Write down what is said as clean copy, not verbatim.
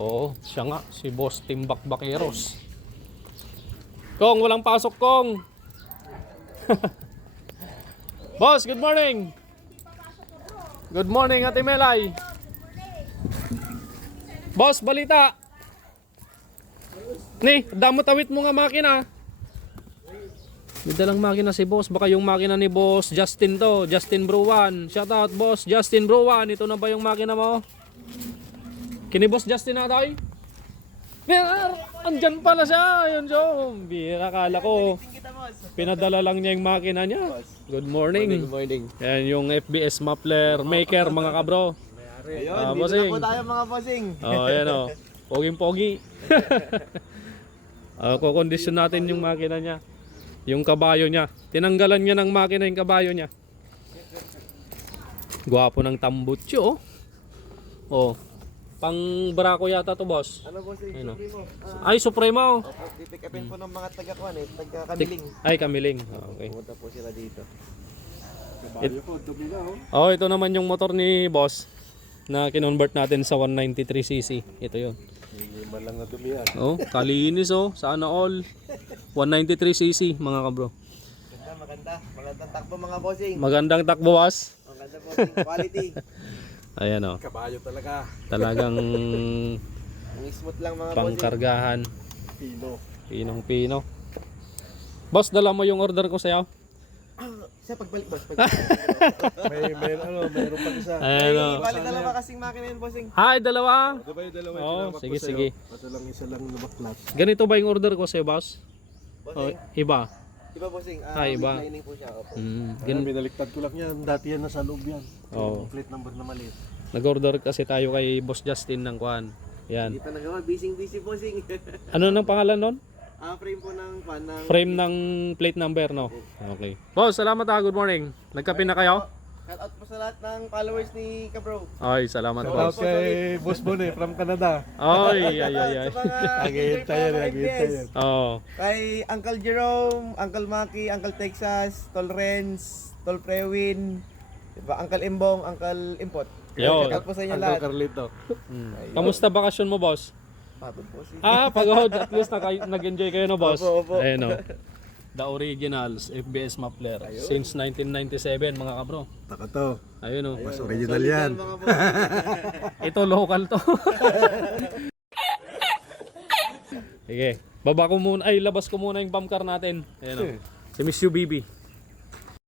Oo, siya nga, si Boss Timbak Baqueros. Kong, walang pasok, Kong. Boss, good morning. Good morning, Ate Melay. Boss, balita. Ni, damot awit mo nga makina. May dalang makina si Boss. Baka yung makina ni Boss Justin to, Justin Bruwan. Shout out, Boss Justin Bruwan. Ito na ba yung makina mo? Kini Boss Justin na tayo? Andyan pala siya. Ayun siya. Bira, kala ko pinadala lang niya yung makina niya. Good morning. Good morning. Yan yung FBS muffler maker mga kabro. Ayun, dito bossing. na po tayo mga bossing. Oh, ayan o. Poging-pogi. Kukondisyon natin yung makina niya. Yung kabayo niya. Tinanggalan niya ng makina yung kabayo niya. Gwapo ng tambutso. Oh. Pang Braco yata to, boss. Ano bossing? Ayun, Supremo. Ay, Supremo. Opo, pipick upin po ng mga taga-kuan taga-Kamiling. Ay, Kamiling. Okay. Pumunta po sila dito. Oh, ito naman yung motor ni boss na kinonvert natin sa 193cc. Ito yun. Hindi man lang nadumihan. Oh, kalinis oh. Sana all. 193cc mga kabro. Maganda. Magandang takbo mga bossing. Magandang takbo, boss. Maganda bossing. Quality. Ayan oh. Kabayo talaga. Talagang Ang smooth lang mga bossing. pangkargahan. Pino. Pinong-pino. Boss, dala mo yung order ko sa'yo. Sa pagbalik boss. Mayroon pa isa. Ayan oh. Balik dalawa kasing makina yun bossing. Hi, dalawa. Ito ba yung dalawa yung Oh, tinawag ko sige, sa'yo? sige. Kaso lang isa lang nabaklas. Ganito ba yung order ko sa'yo, boss? Oh, Bossing. iba. Diba bossing? Iba. With lining po siya. Opo. Ganun, binaliktad ko lang yan. Dati yan nasa loob yan. Oh. Yung plate number na maliit. Nag-order kasi tayo kay Boss Justin ng kuan. Yan. Hindi pa nagawa. Busy bossing. Ano nang pangalan nun? Frame po ng pan ng Frame ng plate number, no? Okay. Boss, salamat ha. Good morning. Nagkape na kayo? Shout out po sa lahat ng followers ni Kabro. Ay, salamat Shout boss. out kay Boss Bon from Canada. Ay, ay, ay, ay. Sa mga Nag-iintay yan, nag-iintay yan. Oh. kay Uncle Jerome, Uncle Maki, Uncle Texas, Tol Renz, Tol Prewin, diba? Uncle Imbong, Uncle Impot. Yo. Shout out po sa inyo Uncle lahat. Carlito. Kamusta bakasyon mo, boss? Pagod po si. Pagod. At least nag-enjoy kayo, no, boss? Opo, opo. Ayun, no. The Originals, FBS Muffler. Since 1997, mga kabro. Taka to. Ayun, no. Mas original yan. Mga boss. Ito, local to. Sige. Baba ko muna. Ay, labas ko muna yung bump car natin. Ayun, no. Si Miss UBB.